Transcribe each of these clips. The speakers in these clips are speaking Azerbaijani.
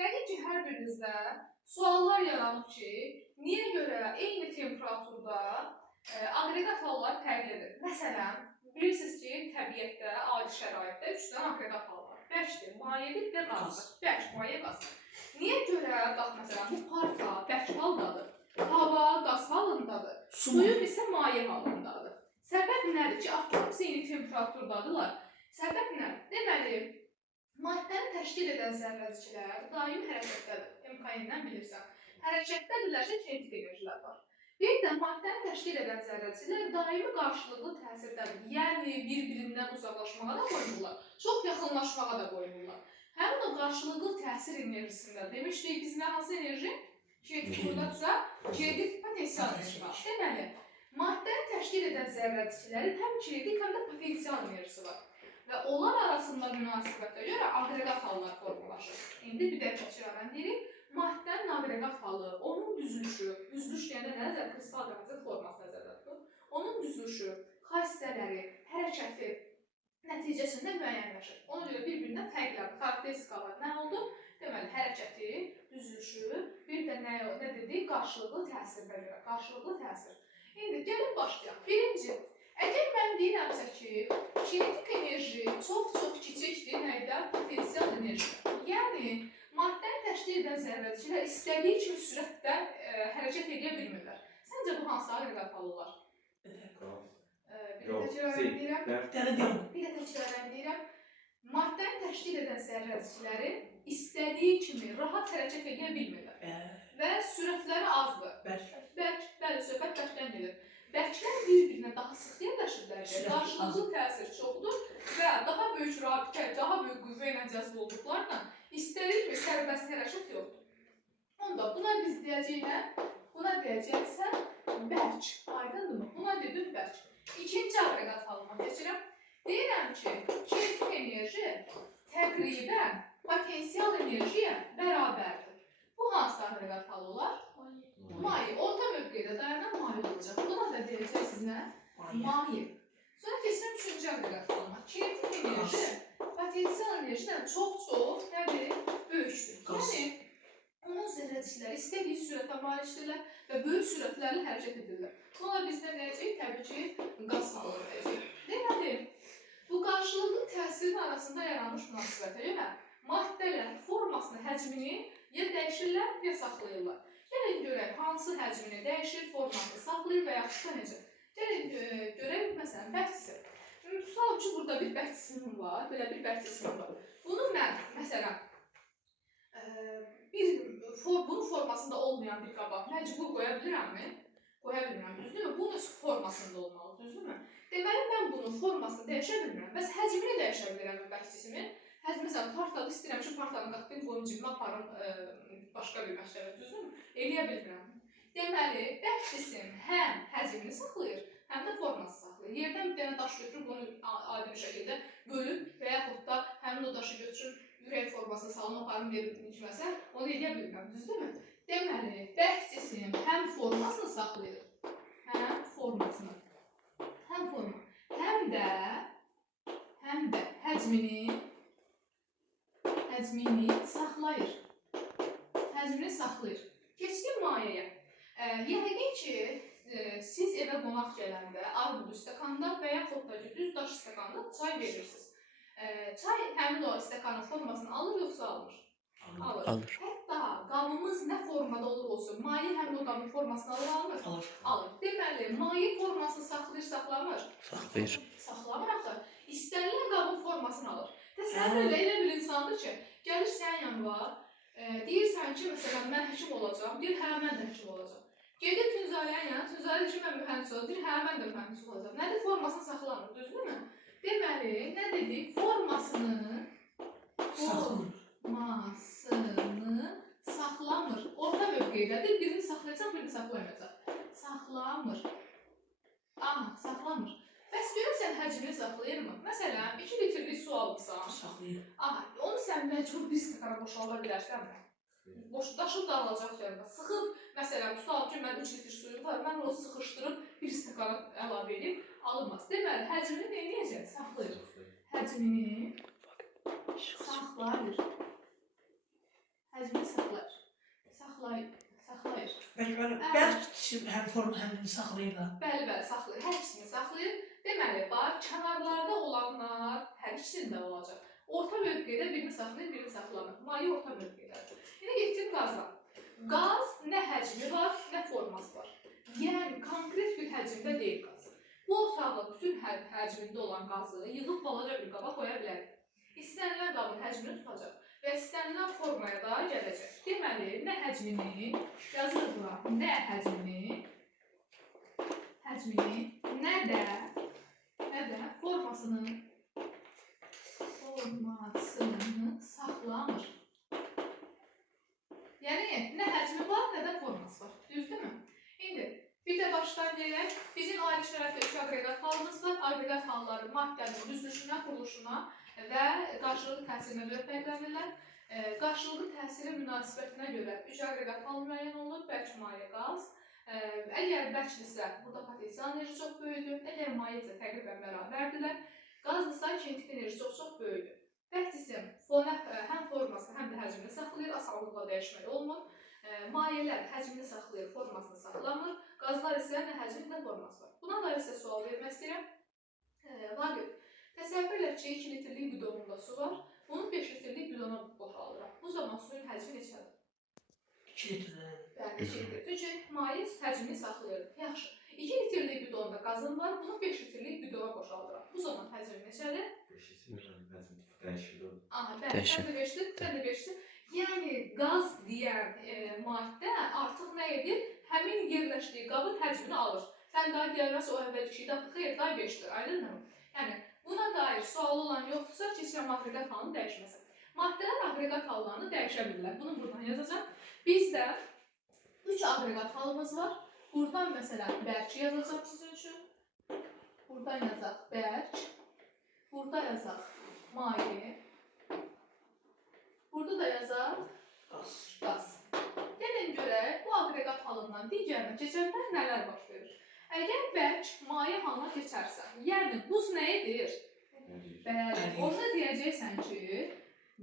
Yəqin ki, hər birinizdə suallar yaranıb ki, niyə görə eyni temperaturda aqreqat hallar fərqlidir? Məsələn, bilirsiniz ki, təbiətdə, adi şəraitdə 3 dənə aqreqat hal var. Bərkdir, mayedir və qazdır. Bərk, maye, qaz. Niyə görə, bax, məsələn, bu parka bərk haldadır, hava qaz halındadır, suyun isə maye halındadır. Səbəb nədir ki, atomlar eyni temperaturdadırlar? Səbəb nədir? Deməli, maddəni təşkil edən zərrəciklər daimi hərəkətdədir. MKN-dən bilirsən. Hərəkətdədirlərsə kinetik enerjilər var. Bir də maddəni təşkil edən zərrəciklər daimi qarşılıqlı təsirdədir. Yəni, bir-birindən uzaqlaşmağa da qoymurlar, çox yaxınlaşmağa da qoymurlar. Həmin o qarşılıqlı təsir enerjisində demişdik, biz nə hansı enerji? Kinetik buradadırsa, kinetik potensial enerji var. Deməli, maddəni təşkil edən zərrəciklərin həm kinetik, həm də potensial enerjisi var. Və onlar arasında münasibətə görə aqreqat hallar formalaşır. İndi bir də təkrar edirik. Maddənin aqreqat halı, onun düzülüşü, düzülüş deyəndə nə nəzər? Kristal qanizin forması nəzərdə tutulur. Onun düzülüşü, xassələri, hərəkəti nəticəsində müəyyənləşir. Ona görə bir-birindən fərqlədir. Xarakteristikalar nə oldu? Deməli, hərəkəti, düzülüşü, bir də nə dedik? Qarşılıqlı təsirə görə. Qarşılıqlı təsir. İndi gəlin başlayaq. Birinci, əgər mən deyirəmsə ki, kinetik enerji çox-çox kiçikdir, nədən? Potensial enerji. Yəni, maddəni təşkil edən zərrəciklər istədiyi kimi sürətdə hərəkət edə bilmirlər. Səncə bu hansı aqreqat halı olar? Bir də təkrar edirəm. Maddəni təşkil edən zərrəciklərin istədiyi kimi rahat hərəkət edə bilmirlər. Və sürətləri azdır. Bəli, söhbət bərkdən gedir. Bərklər bir-birinə daha sıx yerləşirlər, qarşılıqlı təsir çoxdur və daha böyük rabitə, daha böyük qüvvə ilə cəzb olduqlarla istədiyi kimi sərbəst hərəkət yoxdur. Onda buna biz deyəcəyik nə? Buna deyəcəyik sən bərk. Aydındırmı? Buna dedim bərk. İkinci aqreqat halıma keçirəm. Deyirəm ki, kinetik enerji təqribən potensial enerjiyə bərabərdir. Bu hansı aqreqat halı olar? Maye. Orta mövqedə dayanan maye olacaq. Buna da deyəcəksiniz nə? Maye. Sonra keçirəm üçüncü aqreqat halıma. Kinetik enerji potensial enerjidən çox-çox nədir? Böyükdür. Yəni, onun zərrəcikləri istədiyi sürətə malikdirlər və böyük sürətlərlə hərəkət edirlər. Buna biz nə deyəcəyik? Təbii ki, qaz halı deyəcəyik. Deməli, bu qarşılıqlı təsirin arasında yaranmış münasibətə görə maddələr formasını, həcmini ya dəyişirlər, ya saxlayırlar. Gəlin görək, hansı həcmini dəyişir, formasını saxlayır və yaxud da necə? Gəlin görək, məsələn, bərk cisim. Tutalım ki, burada bir bərk cisimim var, belə bir bərk cisimim var. Bunu mən, məsələn, bunun formasında olmayan bir qaba məcbur qoya bilirəmmi? Qoya bilmirəm, düzdürmü? Bunun formasında olmalı, düzdürmü? Deməli, mən bunun formasını dəyişə bilmirəm, bəs həcmini dəyişə bilirəm bərk cisimin. Məsələn, partalı istəyirəm ki, partanı qatlayım, qoyum cibimə aparım başqa bir məşqələ, düzdürmü? Eləyə bilmirəm. Deməli, bərk cisim həm həcmini saxlayır, həm də forması saxlayır. Yerdən bir dənə daş götürüb, bunu adi bir şəkildə bölüb və yaxud da həmin o daşı götürüb, ürək formasını salım, aparım, verim kiməsə, onu eləyə bilmirəm, düzdürmü? Deməli, bərk cisim həm formasını saxlayır, həm formasını, həm də həcmini saxlayır. Keçdik mayəyə. Yəqin ki, siz evə qonaq gələndə armud stəkanda və yaxud da düz daş stəkanda çay verirsiniz. Çay həmin o stəkanın formasını alır, yoxsa almır? Alır. Hətta qabımız nə formada olur olsun, maye həmin o qabın formasını alır. Deməli, maye formasını saxlayır, saxlamır? Saxlamır axı. İstənilən qabın formasını alır. Təsəvvür elə bir insandır ki, gəlir sənin yanına, deyirsən ki, məsələn, mən həkim olacağam, deyir, hə, mən də həkim olacağam. Gedir Tünzalənin yanına, Tünzalə deyir ki, mən mühəndis olacağam, deyir, hə, mən də mühəndis olacağam. Nədir? Formasını saxlamır, düzdürmü? Deməli, nə dedik? Formasını saxlamır. Orta mövqeydədir, birini saxlayacaq, birini saxlamayacaq. Saxlamır. Saxlamır. Bəs görürsən, həcmini saxlayırmı? Məsələn, 2 litrlik su alırsan. Saxlayır. Onu sən məcbur bir stəkana boşalda bilərsənmi? Daşıb dağılacaq yerində. Sıxıb, məsələn, tutalım ki, mən 3 litr suyum var, mən onu sıxışdırıb bir stəkana əlavə edib alınmaz. Deməli, həcmini nə edəcək? Saxlayır. Həcmini saxlayır. həcmini saxlayır. Bəlkə bərk həm form həmlini saxlayır da. Bəli, saxlayır. Hər ikisini saxlayır. Deməli, kənarlarda olanlar hər ikisində olacaq. Orta mövqedə birini saxlayır, birini saxlamır. Maye orta mövqedədir. İndi getdik qaza. Qaz nə həcmi var, nə forması var. Yəni, konkret bir həcmdə deyil qaz. Bu otaqda bütün həcmində olan qazı yığıb balaca bir qaba qoya bilərik. İstənilən qabın həcmini tutacaq və istənilən formaya da gələcək. Deməli, nə həcmini yazırıq bura, nə həcmini, nə də formasını saxlamır. Yəni, nə həcmi var, nə də forması var. Düzdürmü? İndi, bir də başdan deyək, bizim ayrı şərəfdə 3 aqreqat halımız var. Aqreqat halları maddənin düzülüşünə, quruluşuna və qarşılıqlı təsirinə görə fərqlənirlər. Qarşılıqlı təsirin münasibətinə görə 3 aqreqat hal müəyyən olunur, bərk, maye, qaz. Əgər bərkdirsə, burada potensial enerji çox böyüdür. Əgər mayedirsə, təqribən bərabərdirlər. Qazdırsa, kinetik enerji çox böyüdür. Bərk cisim həm formasını, həm də həcmini saxlayır, asanlıqla dəyişmək olmur. Mayelər həcmini saxlayır, formasını saxlamır. Qazlar isə nə həcmi, nə forması var. Buna dair sizə sual vermək istəyirəm. Vaqif, təsəvvür elə ki, 2 litrlik bidonunda su var. Bunu 5 litrlik bidona boşaldıram. Bu zaman suyun həcmi neçədir? 2 litrdən. Bəli, 2 litr. Çünki maye həcmini saxlayır. Yaxşı. 2 litrlik bidonda qazım var. Bunu 5 litrlik bidona boşaldıram. Bu zaman həcmi neçədir? 5 litrlik həcmi dəyişir. Aha, bəli, sən də 5 litr. Yəni, qaz deyən maddə artıq nə edir? Həmin yerləşdiyi qabın həcmini alır. Sən daha deyərməsə o əvvəlki şeydə xeyr, daha 5-dir, aydınmı? Yəni, buna dair sualı olan yoxdursa, keçirəm aqreqat halını dəyişməsin. Maddələr aqreqat hallarını dəyişə bilirlər. Bunu buradan yazacağım. Bizdə 3 aqreqat halımız var. Buradan məsələn bərk yazacaq sizin üçün. Buradan yazaq bərk. Burada yazaq maye. Burada da yazaq qaz. Gəlin görək, bu aqreqat halından digərinə keçəndə nələr baş verir? Əgər bərk maye halına keçərsə, yəni buz nə edir? Bəli, onda deyəcəksən ki,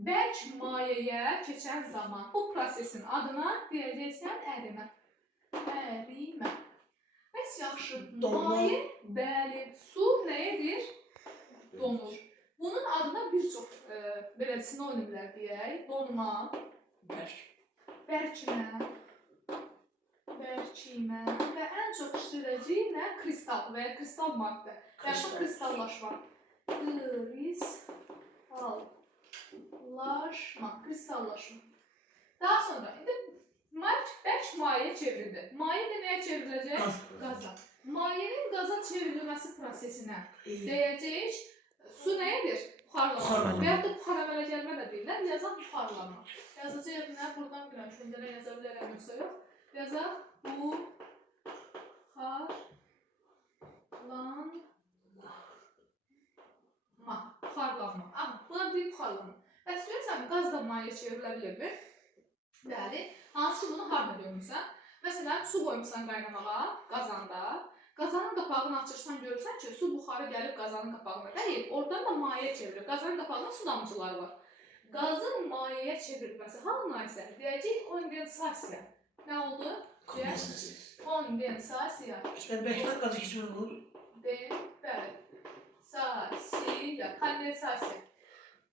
bərk mayəyə keçən zaman bu prosesin adına deyəcəksən ərimə. Ərimə. Bəs yaxşı, maye, bəli, su nə edir? Donur. Bunun adına bir çox belə sinonimlər deyək. Donma, bərkimə, bərkimə və ən çox işlədəcəyik nə? Kristal və ya kristal maddə. Yaxşı kristallaşma. Kristallaşma. Daha sonra, indi bərk mayeyə çevrildi. Maye nəyə çevriləcək? Qaza. Mayenin qaza çevrilməsi prosesinə deyəcəyik, su nə edir? Buxarlanma. Və ya da buxar əmələ gəlmə də deyirlər, yazaq buxarlanma. Yazacaq nə? Buradan bilən şöndələ yaza bilərəm, yoxsa yox. Yazaq buxarlanma. Aha, buna deyil buxarlanma. Bəs görürsən, qaz da mayeyə çevrilə bilirmi? Bəli. Hansı ki, bunu harada görmüşsən? Məsələn, su qoymuşsan qaynamağa, qazanda. Qazanın qapağını açırsan, görürsən ki, su buxarı gəlib qazanın qapağına dəyib, oradan da mayeyə çevirir. Qazanın qapağında su damcıları var. Qazın mayeyə çevrilməsi halına isə deyəcək kondensasiya. Nə oldu? Kondensasiya. Bəlkə qazı keçmə olur? Bəli. Sasiya. Kondensasiya.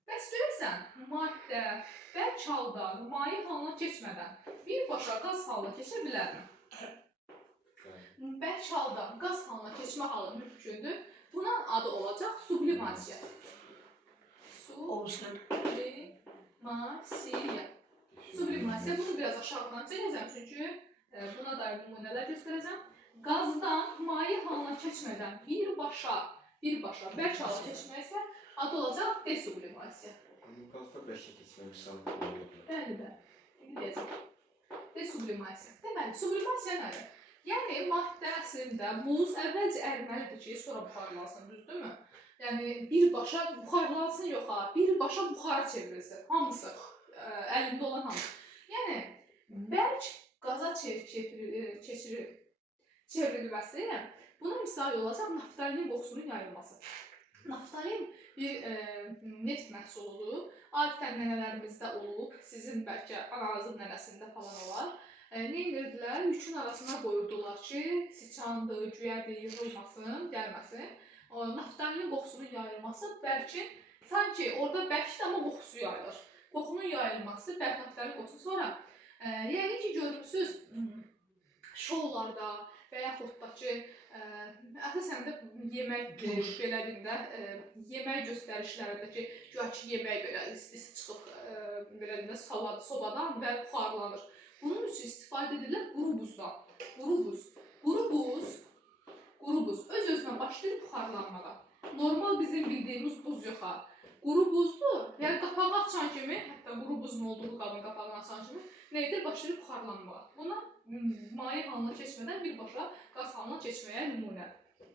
Bəs görürsən, maddə bərk haldan maye halına keçmədən birbaşa qaz halına keçə bilərmi? Bərk haldan qaz halına keçmə halı mümkündür. Buna adı olacaq sublimasiya. Sublimasiya. Bunu biraz aşağıdan çəkəcəm, çünki buna dair nümunələr göstərəcəm. Qazdan maye halına keçmədən birbaşa bərk halına keçməksə adı olacaq desublimasiya. Qazda bərkə keçmək misalında olur. Bəli. İndi deyəcəm. Desublimasiya. Deməli, sublimasiya nədir? Yəni, maddə əslində buz əvvəlcə əriməlidir ki, sonra buxarlansın, düzdürmü? Yəni, birbaşa buxarlansın yox ha, birbaşa buxara çevrilsin, hamısı, əlində olan hamısı. Yəni, bərk qaza çevrilməsi, buna misal olacaq naftalin qoxusunun yayılması. Naftalin bir neft məhsuludur, adətən nənələrimizdə olub, sizin bəlkə ananızın nənəsində falan olar. Nə edirdilər? Üçün arasına qoyurdular ki, siçandır, cüyədir, yığılmasın, gəlməsin. Naftalinin qoxusunun yayılması bəlkə sanki orada bərkdir, amma qoxusu yayılır. Qoxunun yayılması, bəlkə naftalinin qoxusu. Sonra yəqin ki, görürsünüz şoularda və yaxud da ki, əsasən də yemək belədində, yemək göstərişlərində ki, güya ki, yemək belə istisi çıxıb belədində sobadan və buxarlanır. Bunun üçün istifadə edirlər quru buzdan. Quru buz öz-özünə başlayır buxarlanmağa. Normal bizim bildiyimiz buz yox ha. Quru buzdur, yəni qapağı açan kimi, hətta quru buzun olduğu qabın qapağını açan kimi nə edir? Başlayır buxarlanmağa. Buna maye halına keçmədən birbaşa qaz halına keçməyə nümunədir.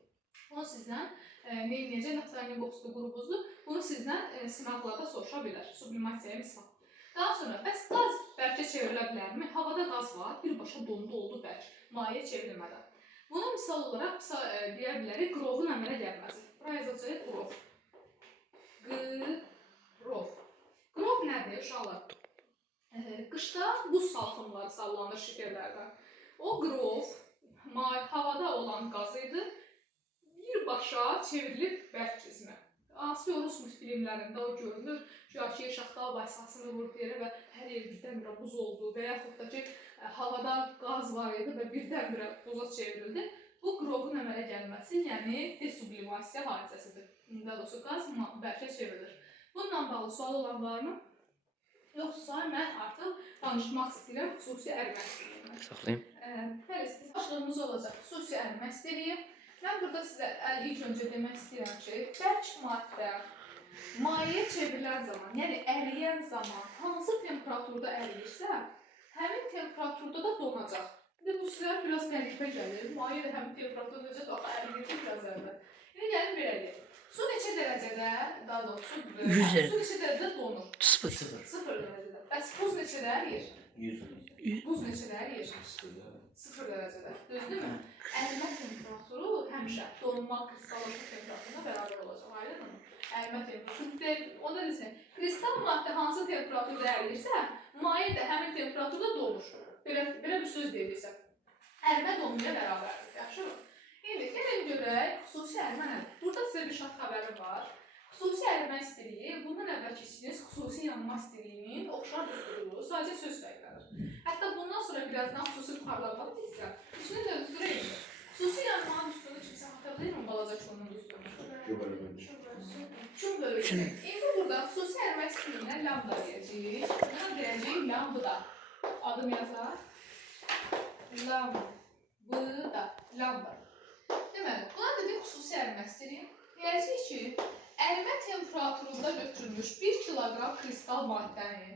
Bunu sizdən nə edəcək? Naftalinin qoxusu quru buzdur. Bunu sizdən sınaqlarda soruşa bilər. Sublimasiyaya misal. Daha sonra, bəs qaz bərkə çevrilə bilərmi? Havada qaz var, birbaşa dondu oldu bərk, maye çevrilmədən. Buna misal olaraq deyə bilərik qrovun əmələ gəlməsi. Buraya yazacaq qrov. Qrov. Qrov nədir uşaqlar? Qışda buz salxımları sallanır şiferlərdən. O qrov havada olan qaz idi, birbaşa çevrilib bərk cismə. Hansı Rus filmlərində o görünür, ki, Şaxta baysasını vurdu yerə və hər yer birdən-birə buz oldu və yaxud da ki, havada qaz var idi və birdən-birə buza çevrildi. Bu qrovun əmələ gəlməsi, yəni desublimasiya hadisəsidir. Daha doğrusu qaz bərkə çevrilir. Bununla bağlı sual olan varmı? Yoxsa mən artıq danışmaq istəyirəm xüsusi ərimə istəyirəm. Saxlayayım. Bəli, başlığımız olacaq xüsusi ərimə istəyirəm. Mən burada sizə ilk öncə demək istəyirəm ki, bərk maddə maye çevrilən zaman, yəni əriyən zaman hansı temperaturda əriyirsə, həmin temperaturda da donacaq. Bu sizlərə biraz qəribə gəlir. Maye də həmin temperaturda necə əriyir biraz əvvəl. İndi gəlin belə deyək. Su neçə dərəcədə, daha doğrusu, su neçə dərəcədə donur? 0 dərəcədə. Bəs buz neçədə əriyir? 100. Buz neçədə əriyir? 0 dərəcədə. Düzdürmü? Ərimə temperaturu həmişə donma kristallaşma temperaturuna bərabər olacaq. Aydınmı? Ərimə temperaturu. O da desin, kristal maddə hansı temperaturda əriyirsə, maye də həmin temperaturda donur. Belə bir söz deyilirsə. Ərimə donmaya bərabərdir. Yaxşı mı? İndi gəlin görək, xüsusi ərimə nədir? Burada sizə bir şart xəbərim var. Xüsusi ərimə istiliyi, bundan əvvəl keçdiyiniz xüsusi yanma istiliyinin oxşar düsturu, sadəcə söz fərqlənir. Hətta bundan sonra birazdan xüsusi buxarlanmalı deyilsə, üstünü də düstura edir. Xüsusi yanmanın düsturunu kimsə xatırlayır mı balaca çuğunun düsturunu? Çuğun bölgesi. İndi burada xüsusi ərimə istiliyinə lambda deyəcəyik. Buna deyəcəyik lambda. Adım yazar. Lambda. Deməli, buna dedik xüsusi ərimə istiliyi. Deyəcəyik ki, ərimə temperaturunda götürülmüş 1 kiloqram kristal maddəni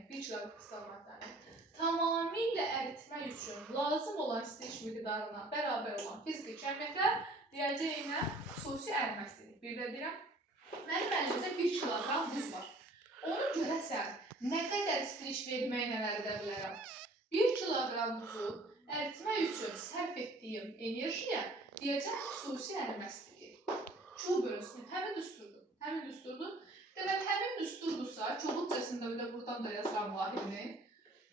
tamamilə əritmək üçün lazım olan istilik miqdarına bərabər olan fiziki kəmiyyətlər deyəcəyinə xüsusi ərimə istiliyi. Bir də deyirəm, mənim əlimdə 1 kiloqram buz var. Onu görəsən, nə qədər istilik verməklə əridə bilərəm? 1 kiloqram buzu əritmək üçün sərf etdiyim enerjiyə deyəcəm xüsusi ərimə istiliyi. Çuğ bölünsün, həmin düsturdur. Deməli, həmin düsturdursa, çuğulcasında bir də buradan da yazılan vahidini.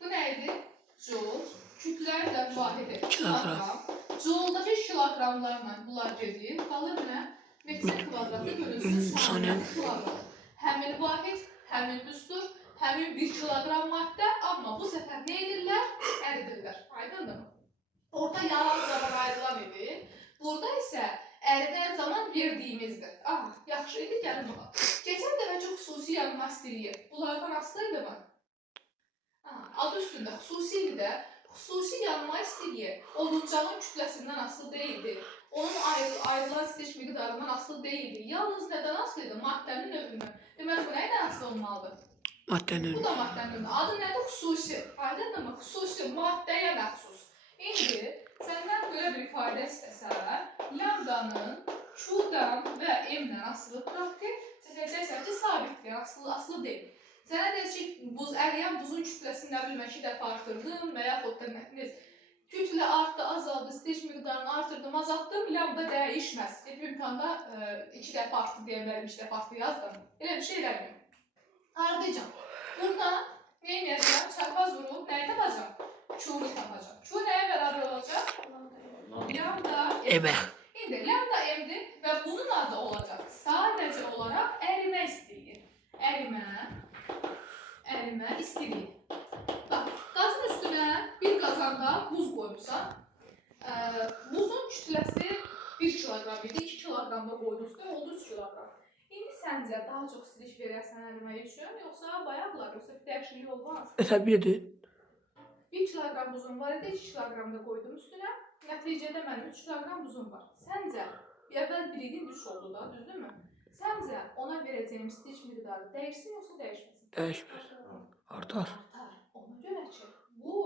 Bu nə idi? Joule. Kütlərin də vahidi kiloqram. Joule'dakı kiloqramlarla bunlar gedir. Qalır nə? Metr kvadratı bölünsün saniyə kiloqram. Həmin vahid, həmin düstur, həmin 1 kiloqram maddə, amma bu səfər nə edirlər? Əridirlər. Aydındır mı? Orada yalan zaman ayrılan idi. Burada isə əridən zaman verdiyimizdir. Aha, yaxşı idi, gəlin bax. Keçən dəfə çox xüsusi yanma istiliyi. Bunlardan asılıydı mı? Adı üstündə xüsusi idi də, xüsusi yanma istiliyi odunçağın kütləsindən asılı deyildi. Onun ayrılan istilik miqdarından asılı deyildi. Yalnız nədən asılıydı? Maddənin növündən. Deməli, bu nəydən asılı olmalıdır? Maddənin. Bu da maddənin növündən. Adı nədir? Xüsusi. Aydındır mı? Xüsusi, maddəyə məxsus. İndi səndən belə bir ifadə istəsə, lambdanın Q-dan və M-dən asılı praktik çəkəcəksən ki, sabitdir, asılı deyil. Sənə deyək ki, əriyən buzun kütləsini nə bilmə 2 dəfə artırdım və yaxud da kütlə artdı, azaldı, istilik miqdarını artırdım, azaltdım, lambda dəyişməz. İmtihanda 2 dəfə artdı deyə bilərəm, 2 dəfə artdı yazdım. Elə bir şey eləməyim. Ardıyacam. Burada nə edəcəm? Çarpaz vurub nəyi tapacaq? Q-nu tapacaq. Q nəyə bərabər olacaq? Lambda Emə. İndi lambda m-dir və bunun adı olacaq. Sadəcə olaraq ərimə istəyi. Ərimə istəyi. Bax, qazın üstünə bir qazanda buz qoyursan, buzun kütləsi 1 kiloqram idi, 2 kiloqramda qoydunuzda, oldu 3 kiloqram. İndi səncə daha çox istilik verərsən ərimək üçün, yoxsa bayaqlar, yoxsa bir dəyişiklik olmaz? Təbiidir. 1 kiloqram buzum var idi, 2 kiloqram da qoydum üstünə. Nəticədə mənim 3 kiloqram buzum var. Səncə, əvvəl bir idin 3 oldu da, düzdürmü? Səncə, ona verəcəyim istilik miqdarı dəyişsin, yoxsa dəyişməsin? Dəyişmir. Artar. Artar. Ona görə ki, bu,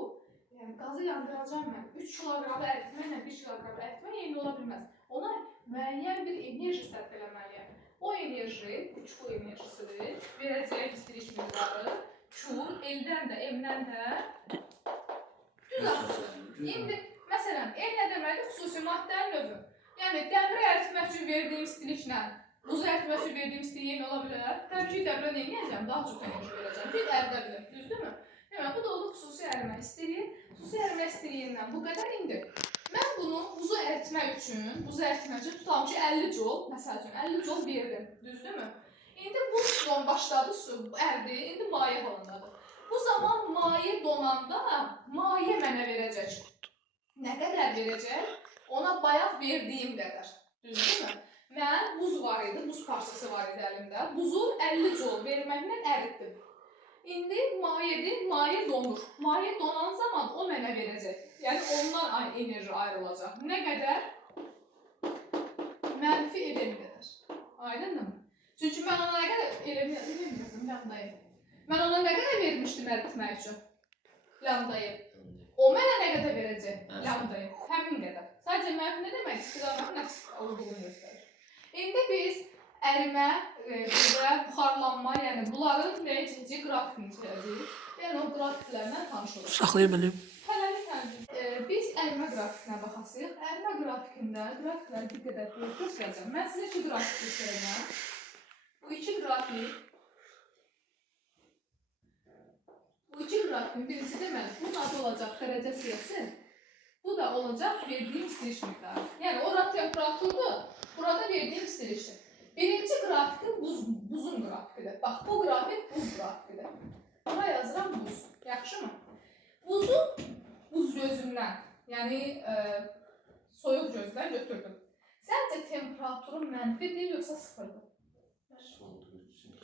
yəni qazı yandıracağım mən. 3 kiloqramı əritməklə 1 kiloqramı əritmək eyni ola bilməz. Ona müəyyən bir enerji sərf eləməliyəm. O enerji, Q enerjisidir, verəcəyim istilik miqdarı, Q, L-dən də, M-dən də düz asılır. İndi, məsələn, L nə deməkdir? Xüsusi maddənin növü. Yəni, dəmiri əritmək üçün verdiyim istiliklə, buzu əritmək üçün verdiyim istilik eyni ola bilər. Təbii ki, dəmirə nə edəcəm? Daha çox enerji verəcəm. Bir əldə bilir, düzdürmü? Demək, bu da oldu xüsusi ərimə istiliyi. Xüsusi ərimə istiliyindən bu qədər indi. Mən bunu buzu əritmək üçün tutalım ki, 50 joule, məsəl üçün 50 joule verdim, düzdürmü? İndi buzdan başladı, su əridi, indi maye halındadır. Bu zaman maye donanda, maye mənə verəcək. Nə qədər verəcək? Ona bayaq verdiyim qədər, düzdürmü? Mən buz var idi, buz parçası var idi əlimdə. Buzu 50 joule verməklə əritdim. İndi mayedir, maye donur. Maye donan zaman o mənə verəcək. Yəni ondan enerji ayrılacaq. Nə qədər? Mənfi elm qədər. Aydındır mı? Çünki mən ona nə qədər lambdayı. Mən ona nə qədər vermişdim əritmək üçün? Lambdayı. O mənə nə qədər verəcək? Lambdayı. Həmin qədər. Sadəcə mənfi nə demək? İstiqamətin əks olduğunu göstərir. İndi biz ərimə və buxarlanma, yəni bunların necə qrafikini çəkəcəyik. Yəni o grafiklərlə tanış olacaq. Saxlaya bilim. Hələliklə biz ərimə grafikinə baxasıyıq. Ərimə grafikində grafikləri bir qədər göstərəcəm. Mən sizə 2 qrafik göstərəcəm. Bu 2 qrafikin birisi deməli, bunun adı olacaq dərəcə siyasi. Bu da olacaq verdiyim istilik miqdarı. Yəni ora temperaturdur, burada verdiyim istilikdir. Birinci qrafikin buzun grafikidir. Bax, bu qrafik buz grafikidir. Bura yazıram buz. Yaxşımı? Buzu buz gözündən, yəni soyuq gözdən götürdüm. Səncə temperaturu mənfidir, yoxsa sıfırdır?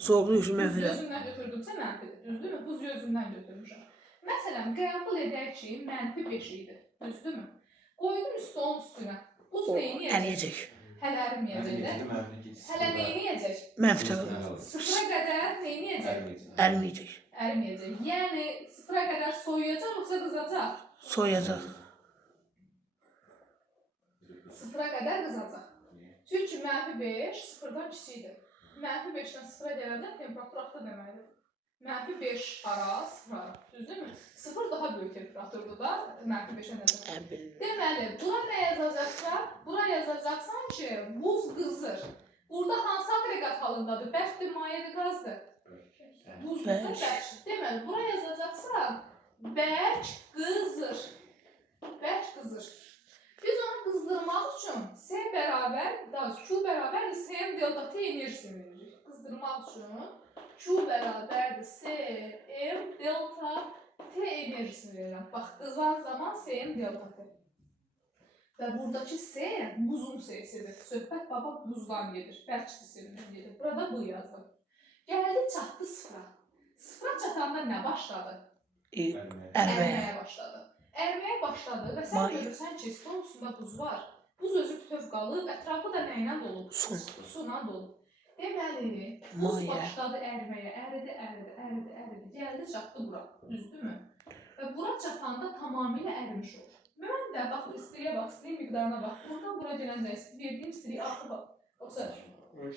Soğuqluq üçün Buz mənfidir. gözündən götürdümsə mənfidir, düzdürmü? Buz gözündən götürmüşəm. Məsələn, qəbul edək ki, mənfi 5 idi, düzdürmü? Qoydum üstü onun üstünə. Buz neyini yiyəcək? Əriyəcək. Hələ əriməyəcək də. Hələ neyini yiyəcək? Mənfi tərəf. Sıfıra qədər neyini yiyəcək? Əriməyəcək. Əriməyəcək. Yəni sıfıra qədər soyuyacaq, yoxsa qızacaq? Soyuyacaq. Sıfıra qədər qızacaq. Çünki mənfi 5 sıfırdan kiçikdir. Mənfi 5-dən sıfıra gələndə temperatur artdı deməkdir. Mənfi 5 ara, sıfır ara. Düzdürmü? Sıfır daha böyük temperaturdur da mənfi 5-ə nəzər. Deməli, bura nə yazacaqsan? Bura yazacaqsan ki, buz qızır. Burada hansı aqreqat halındadır? Bərkdir, mayedir, qazdır? Buz qızır, bərk. Deməli, bura yazacaqsan, bərk qızır. Bərk qızır. Biz onu qızdırmaq üçün S bərabər, Q bərabər Sm delta T enerjisini veririk. Qızdırmaq üçün Q bərabərdir Sm delta T enerjisini verirəm. Bax, qızan zaman Sm delta T. Və buradakı S buzun S'sidir. Söhbət baba buzdan gedir, bərk qısımdan gedir. Burada bu yazdım. Gəldi, çatdı sıfıra. Sıfıra çatanda nə başladı? Əriməyə başladı. Əriməyə başladı və sən görürsən ki, stolun üstündə buz var. Buz özü bütöv qalıb, ətrafı da nə ilə dolub? Suyla dolub. Deməli, buz başladı əriməyə, əridi. Gəldi, çatdı bura, düzdürmü? Və bura çatanda tamamilə ərimiş olur. Mən də, bax, istiliyə bax, istiliyin miqdarına bax. Buradan bura gələndə verdiyim istiliyi artı bax. Yoxsa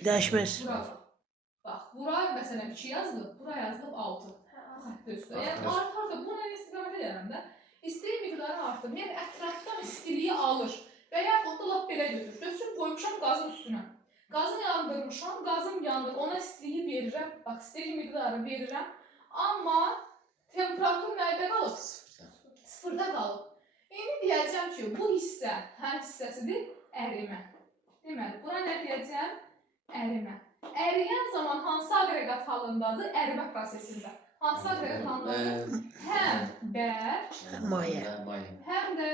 dəyişməz. Bura bax. Bax, bura məsələn 2 yazılıb, bura yazılıb 6. Xəttə üstə. Yəni artar da, buna istiqamətə gələm də. İstilik miqdarı artır. Yəni ətrafdan istiliyi alır. Və yaxud da lap belə götür. Götürüb qoymuşam qazın üstünə. Qazı yandırmışam, qazım yandır. Ona istiliyi verirəm. Bax, istilik miqdarı verirəm. Amma temperatur nədə qalıb? Sıfırda qalıb. İndi deyəcəm ki, bu hissə hər hissəsidir ərimə. Deməli, buna nə deyəcəm? Ərimə. Əriyən zaman hansı aqreqat halındadır? Ərimə prosesində. Hansı aqreqat halındadır? Həm bərk, həm də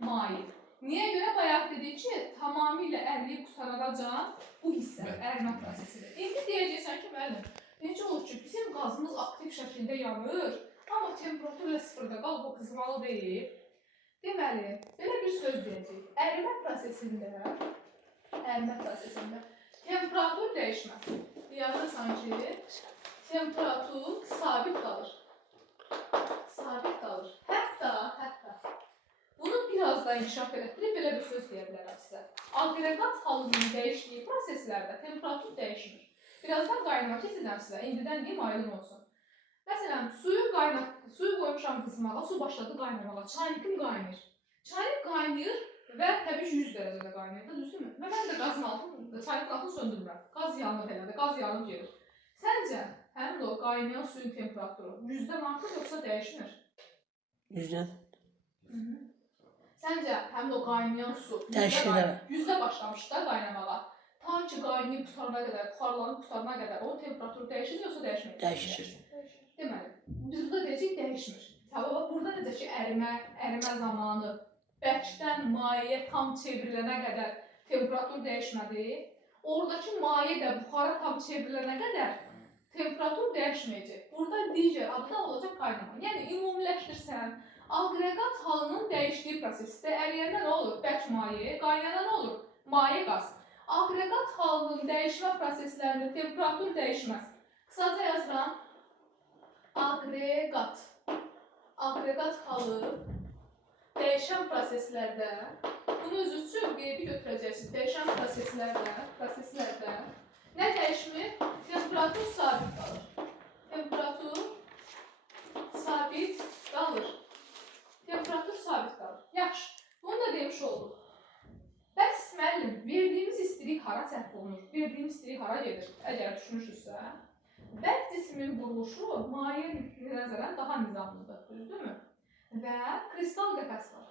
maye. Niyə görə bayaq dedik ki, tamamilə əriyib qutaracaq bu hissə ərimə prosesidir. İndi deyəcəksən ki, müəllim, necə olur ki, bizim qazımız aktiv şəkildə yanır, amma temperatur ilə sıfırda qalıb, o qızmalı deyil. Deməli, belə bir söz deyəcək. Ərimə prosesində temperatur dəyişməz. Yazırsan ki, temperatur sabit qalır. Sabit qalır. Hətta bunu biraz da inkişaf etdirib belə bir söz deyə bilərəm sizə. Aqreqat halının dəyişdiyi proseslərdə temperatur dəyişmir. Birazdan qaynamaq istəyirəm sizə, indidən deyim aydın olsun. Məsələn, suyu qoymuşam qızmağa, su başladı qaynamağa, çaynikim qaynayır. Çaynik qaynayır və təbii ki 100 dərəcədə qaynayır da, düzdürmü? Və mən də çaynikin altını söndürmürəm. Qaz yanır elə də, qaz yanıb gedir. Səncə, həmin o qaynayan suyun temperaturu 100-dən artır yoxsa dəyişmir? 100-dən. Səncə, həmin o qaynayan su 100-də başlamış da qaynamağa. Ta ki qaynayıb qutarana qədər, buxarlanıb qutarana qədər onun temperaturu dəyişir yoxsa dəyişmir? Dəyişir. Deməli, biz burada deyəcək dəyişmir. Səbəb burada necə ki ərimə zamanı bərkdən mayeyə tam çevrilənə qədər temperatur dəyişmədi. Oradakı maye də buxara tam çevrilənə qədər temperatur dəyişməyəcək. Burada digər adı da olacaq qaynama. Yəni ümumiləşdirsən, aqreqat halının dəyişdiyi prosesdə əriyəndə nə olur? Bərk maye, qaynayanda nə olur? Maye qaz. Aqreqat halının dəyişmə proseslərində temperatur dəyişməz. Qısaca yazıram. Aqreqat halı dəyişən proseslərdə, bunu özü üçün qeybi götürəcəksiniz. Dəyişən proseslərdə nə dəyişmir? Temperatur sabit qalır. Temperatur sabit qalır. Yaxşı, bunu da demiş olduq. Bəs müəllim, verdiyimiz istilik hara səhv olunur? Verdiyimiz istilik hara gedir? Əgər düşünürsünüzsə, bərk cismin quruluşu maye nəzərən daha nizamlıdır, düzdürmü? Və kristal qəfəs var.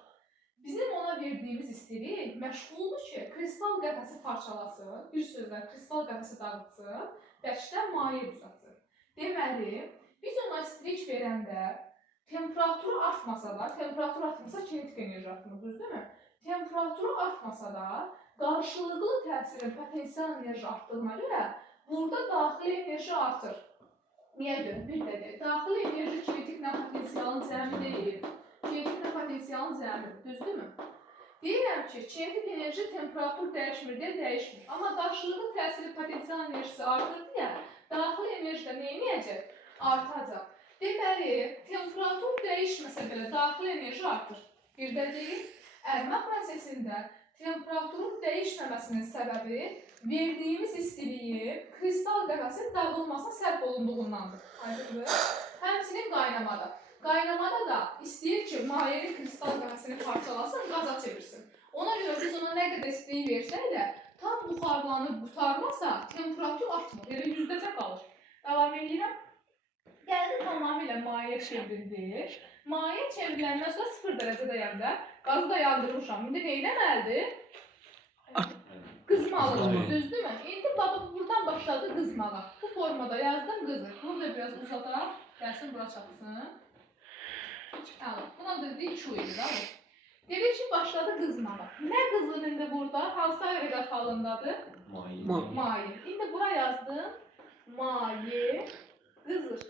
Bizim ona verdiyimiz istilik məşğuldur ki, kristal qəfəsi parçalasın, bir sözlə kristal qəfəsi dağıtsın, bərkdən maye düzəltsin. Deməli, biz ona istilik verəndə temperaturu artmasa da, kinetik enerji artımı, düzdürmü? Temperaturu artmasa da, qarşılıqlı təsirin potensial enerji artdığına görə burada daxili enerji artır. Niyə görə? Bir də deyək, daxili enerji kinetiklə potensialın cəmi deyil. Kinetiklə potensialın cəmidir, düzdürmü? Deyirəm ki, kinetik enerji temperatur dəyişmir deyə dəyişmir. Amma qarşılıqlı təsirin potensial enerjisi artır deyə daxili enerji də neynəyəcək? Artacaq. Deməli, temperatur dəyişməsə belə daxili enerji artır. Bir də deyil, ərimə prosesində temperaturun dəyişməməsinin səbəbi verdiyimiz istiliyi kristal qəfəsin dağılmasına sərf olunduğundandır. Aydındır? Həmçinin qaynamada. Qaynamada da istəyir ki, mayenin kristal qəfəsini parçalasın, qaza çevirsin. Ona görə biz ona nə qədər istiliyi versək də, tam buxarlanıb qutarmasa temperatur artmır, elə 100-dəcə qalır. Davam edirəm. Gəldi tamamilə mayeyə çevrildi. Maye çevriləndən sonra 0 dərəcədə yanda qazı da yandırmışam. İndi neyləməlidir? Qızmalıdır, düzdürmü? İndi baba buradan başladı qızmağa. Bu formada yazdım qızır. Bunu da biraz uzadaq, gəlsin bura çatsın. Buna da dedik 2 idi da. Dedik ki, başladı qızmağa. Nə qızır indi burada? Hansı aqreqat halındadır? Maye. İndi bura yazdım. Maye qızır.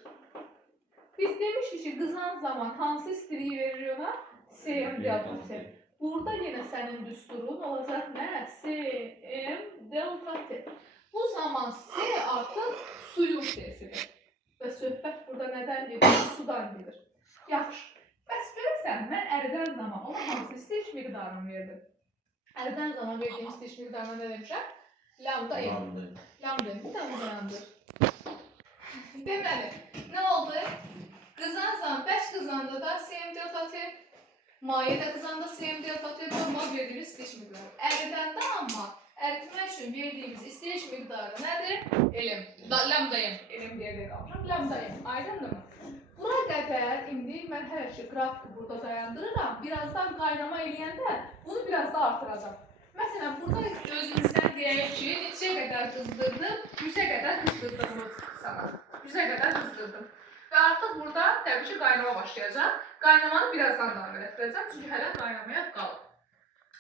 Biz demişdik ki, qızan zaman hansı istiliyi verir ona? Cm delta T. Burada yenə sənin düsturun olacaq nə? Cm delta T. Bu zaman C artıq suyun C'sidir. Və söhbət burada nədən gedir? Sudan gedir. Yaxşı. Bəs görürsən, mən əridən zaman ona hansı istilik miqdarını verdim? Əridən zaman verdiyim istilik miqdarına nə demişəm? Lambda M. Lambda M. Bir tane dayandır. Deməli, nə oldu? Qızan zaman, bəş qızanda da Cm delta T, maye də qızanda Cm delta T normal verdiyimiz istilik miqdarı. Əridəndə amma Əritmək üçün verdiyimiz istəyiş miqdarı nədir? Elm. Lambda-m. Elm deyə qalmışam. Lambda-m. Aydındırmı? Bura qədər indi mən hələ ki qrafiki burada dayandırıram. Birazdan qaynama eləyəndə bunu biraz da artıracam. Məsələn, burada özümüzdən deyək ki, neçəyə qədər qızdırdım? 100-ə qədər qızdırdım bu sana. 100-ə qədər qızdırdım. Və artıq burada təbii ki qaynama başlayacaq. Qaynamanı birazdan davam etdirəcəm. Çünki hələ qaynamaya qalıb.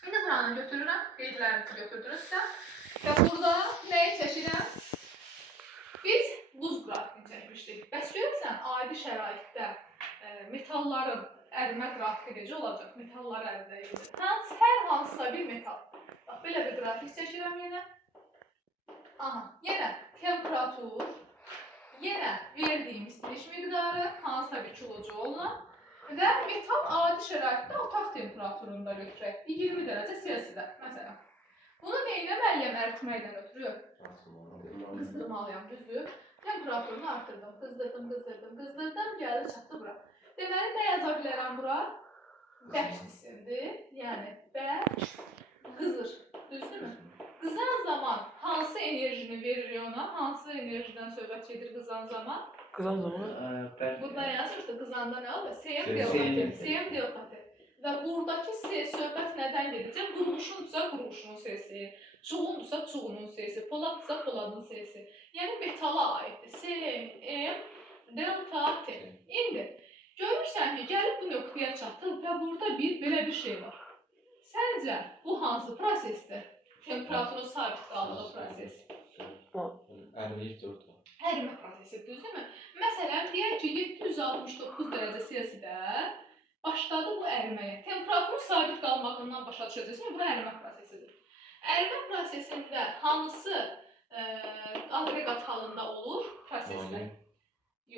İndi buranı götürürəm. Qeydlərinizi götürdünüzsə. Və burada nəyi çəkirəm? Biz buz qrafikini çəkmişdik. Bəs görürsən, adi şəraitdə metalların ərimə qrafiki necə olacaq? Metallar əridəyir. Hər hansısa bir metal. Bax, belə bir qrafik çəkirəm yenə. Aha, yenə temperatur, yenə verdiyim istiriş miqdarı, hansısa bir kilojoul'la və metal adi şəraitdə otaq temperaturunda götürək. 20 dərəcə Selsidə, məsələn. Bunu neynəməliyəm əritməkdən ötürü? Qızdırmalıyam, düzdür? Temperaturunu artırdım, qızdırdım, gəldi çatdı bura. Deməli, nə yaza bilərəm bura? Bərk cisimdir, yəni bərk qızır, düzdürmü? Qızan zaman hansı enerjini verir ona? Hansı enerjidən söhbət gedir qızan zaman? Qızan zaman? Burada yazırsa qızanda nə olur? Sm delta T. Sm delta T. Və buradakı söhbət nədən gedəcək? Qurğuşundursa qurğuşunun sesi, çuğundursa çuğunun sesi, poladırsa poladın sesi. Yəni metala aiddir. Sm delta T. İndi görürsən ki, gəlib bu nöqtəyə çatır və burada belə bir şey var. Səncə bu hansı prosesdir? Temperaturun sabit qaldığı proses. Əriməyib durdu. Ərimə prosesi, düzdürmü? Məsələn, deyək ki, 769 dərəcə Selsidə başladı bu əriməyə. Temperaturun sabit qalmağından başa düşəcəksən, bu ərimə prosesidir. Ərimə prosesində hansı aqreqat halında olur? Prosesdə.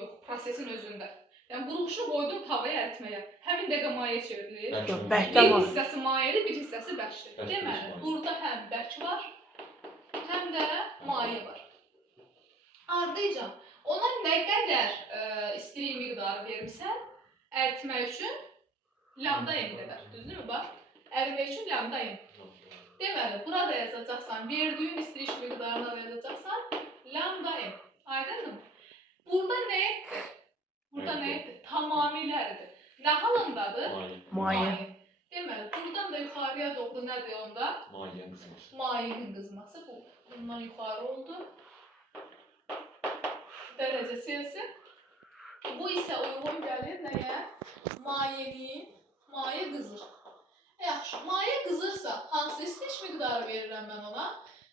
Yox, prosesin özündə. Yəni, qurğuşu qoydum tavaya əritməyə. Həmin dəqiqə maye çevrilir. Bir hissəsi mayədir, bir hissəsi bərkdir. Deməli, burada həm bərk var, həm də maye var. Ardıyca, ona nə qədər istilik miqdarı vermişsən, əritmək üçün lambda m qədər. Düzdürmü? Bax, ərimək üçün lambda m. Deməli, burada yazacaqsan, verdiyin istilik miqdarına yazacaqsan, lambda m. Aydındır mı? Burada nə etdir? Burada nə etdir? Tamamiləridir. Nə halındadır? Maye. Deməli, buradan da yuxarıya doğru nədir onda? Mayenin qızması. Mayenin qızması. Bu, bundan yuxarı oldu. Dərəcə Selsi. Bu isə uyğun gəlir nəyə? Maye qızır. Yaxşı, maye qızırsa, hansı istilik miqdarı verirəm mən ona?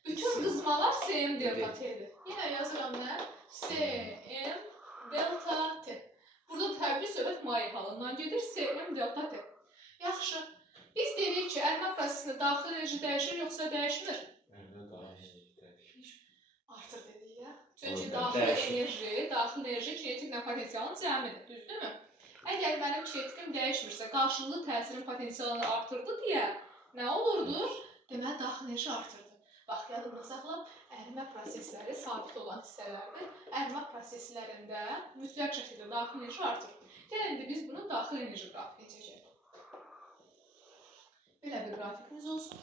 Bütün qızmalar Sm delta T'dir. Yenə yazıram nə? Sm delta T. Burada təbii söhbət maye halından gedir. Sm delta T. Yaxşı. Biz deyirik ki, ərimə prosesində daxil enerji dəyişir, yoxsa dəyişmir? Artır dedik ya. Çünki daxil enerji kinetiklə potensialın cəmidir, düzdürmü? Əgər mənim kinetikim dəyişmirsə, qarşılıqlı təsirin potensialını artırdı deyə nə olurdu? Deməli, daxil enerji artırdı. Bax, yadımda saxla, ərimə prosesləri sabit olan hissələrdir. Ərimə proseslərində mütləq şəkildə daxil enerji artır. Gəlin, indi biz bunun daxil enerji grafikini çəkək. Belə bir grafikimiz olsun.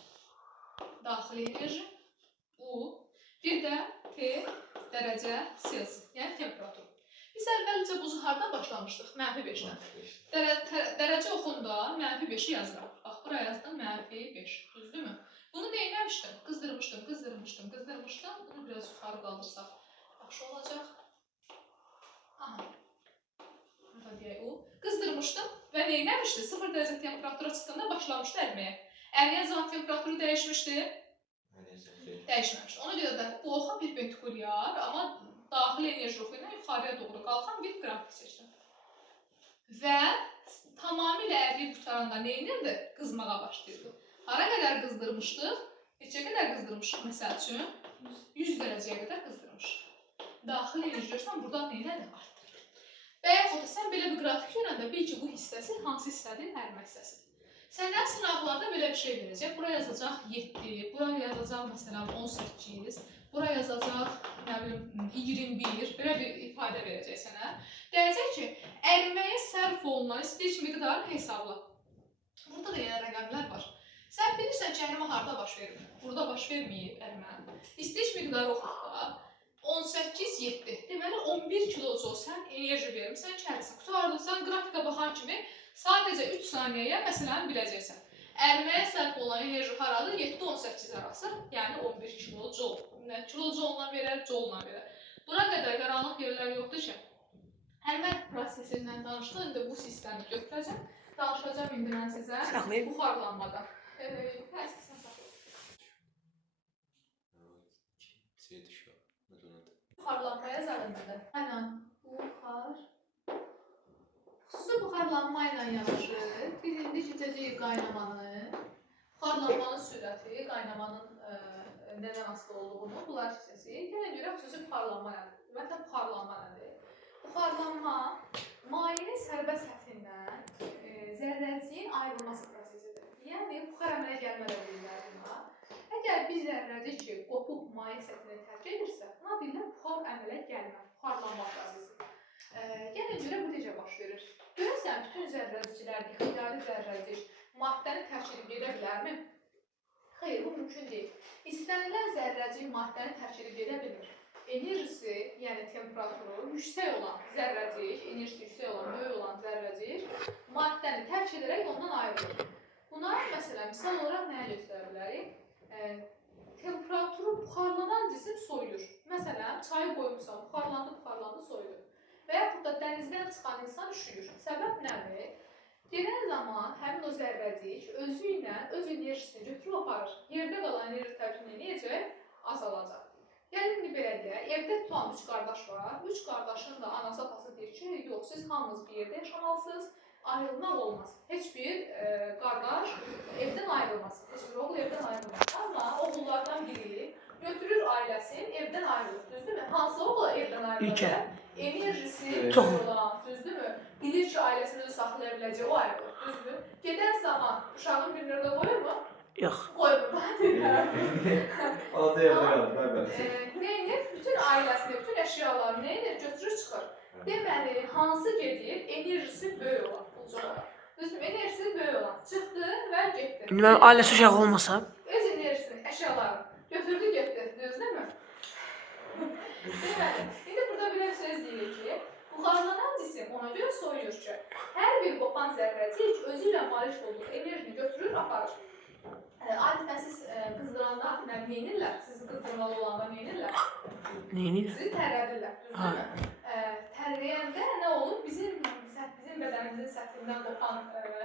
Daxil enerji U, bir də T dərəcə Selsi, yəni temperatur. Biz əvvəlcə buzu hardan başlamışdıq? -5-dən. Dərəcə oxunda -5-i yazıram. Bax, buraya yazdım -5, düzdürmü? Bunu neyləmişdim? Qızdırmışdım. Bunu biraz yuxarı qaldırsaq yaxşı olacaq. Aha. Burada deyək U. Qızdırmışdım və neyləmişdi? 0 dərəcə temperatura çıxdığında başlamışdı əriməyə. Əriyən zaman temperaturu dəyişmişdi? Dəyişməmişdi. Ona görə də bu oxa perpendikulyar, amma daxil enerji oxu ilə yuxarıya doğru qalxan bir qrafik seçdim. Və tamamilə əriyib qutaranda neynirdi? Qızmağa başlayırdı. Hara qədər qızdırmışdıq? Neçə qədər qızdırmışıq? Məsəl üçün 100 dərəcəyə qədər qızdırmışıq. Daxil enerji görsən, buradan neynədir? Artdırır. Və yaxud da sən belə bir qrafik görəndə bil ki, bu hissəsi hansı hissədir? Ərimə hissəsidir. Səndən sınaqlarda belə bir şey verəcək. Bura yazacaq 7, bura yazacaq məsələn 18, bura yazacaq 21, belə bir ifadə verəcək sənə. Deyəcək ki, əriməyə sərf olunan istilik miqdarını hesabla. Burada da yenə rəqəmlər var. Sən bilirsən ki, ərimə harda baş verir? Burada baş verməyib ərimə. İsteyiş miqdarı oxuqda 18-7. Deməli 11 kilojoule sən enerji vermirsən ki, hərisə qurtardın, qrafika baxan kimi sadəcə 3 saniyəyə məsələni biləcəksən. Əriməyə sərf olan enerji haradır? 7-18 arası, yəni 11 kilojoule. Kilojoule-la verər, joule-la verər. Bura qədər qaranlıq yerlər yoxdur ki, ərimə prosesindən danışdıq, indi bu sistemi götürəcəm. Danışacağım indi mən sizə buxarlanmadan. Buxarlanmaya zərəlidir. Aynen, buxar. Xüsusi buxarlanma ilə yanaşı, biz indi keçəcəyik qaynamanı. Buxarlanmanın sürəti, qaynamanın nədən asılı olduğunu, bunlar keçəcəyik. Gələ görə xüsusi buxarlanma nədir? Ümumiyyətlə, buxarlanma nədir? Buxarlanma, mayenin sərbəst səthindən zərrəciyin ayrılması prosesidir. Yəni, buxar əmələ gəlmələ deyirlər buna. Əgər bir zərrəcik ki, qopub maye səthini tərk edirsə, buna deyirlər buxar əmələ gəlmə, buxarlanma prosesi. Gələ görə bu necə baş verir? Görürsən, bütün zərrəciklər, ixtiyari zərrəcik maddəni tərk edib gedə bilərmi? Xeyr, bu mümkün deyil. İstənilən zərrəcik maddəni tərk edib gedə bilir. Enerjisi, yəni temperaturu yüksək olan zərrəcik, enerjisi yüksək olan, böyük olan zərrəcik maddəni tərk edərək ondan ayrılır. Buna, məsələn, misal olaraq nəyə göstərə bilərik? Temperaturu buxarlanan cisim soyulur. Məsələn, çayı qoymuşsan, buxarlandı, soyulur. Və yaxud da dənizdən çıxan insan üşüyür. Səbəb nədir? Gedən zaman həmin o zərrəcik özü ilə öz enerjisini götürüb aparır. Yerdə qalan enerji tərkini eləyəcək, azalacaq. Gəlin, indi belə deyək, evdə tutan 3 qardaş var. 3 qardaşın da anası atası deyir ki, yox, siz hamınız bir yerdə yaşamalısınız, ayrılmaq olmaz. Heç bir qardaş evdən ayrılmaz. Heç bir oğul evdən ayrılmaz. Amma oğullardan biri götürür ailəsini, evdən ayrılır. Düzdürmü? Hansı oğul evdən ayrılır? Enerjisi olan, düzdürmü? Bilir ki, ailəsini saxlaya biləcək, o ayrılır. Düzdür? Gedən zaman uşağın birini orada qoyur mu? Yox. Qoymur. Altı yerdə qalır, bəli. Neyinir? Bütün ailəsini, bütün əşyalarını neyinir? Götürür, çıxır. Deməli, hansı gedir? Enerjisi böyük olan, uca olan. Düzdürmü? Enerjisi böyük olan. Çıxdı və getdi. İndi mənim ailəsi uşağı olmasa? Öz enerjisini, əşyalarını götürdü, getdi. Düzdürmü? Deməli, indi burada bir söz deyilir ki, buxarlanan cisim ona görə soyuyur ki, hər bir qopan zərrəcik özü ilə malik olduğu enerjini götürür, aparır. Adətən siz qızdıranda neynirlər? Siz qızdırmalı olanda neynirlər? Neynir? Sizi tərlədirlər, düzdürmü? Tərləyəndə nə olur? Bizim bədənimizin səthindən qopan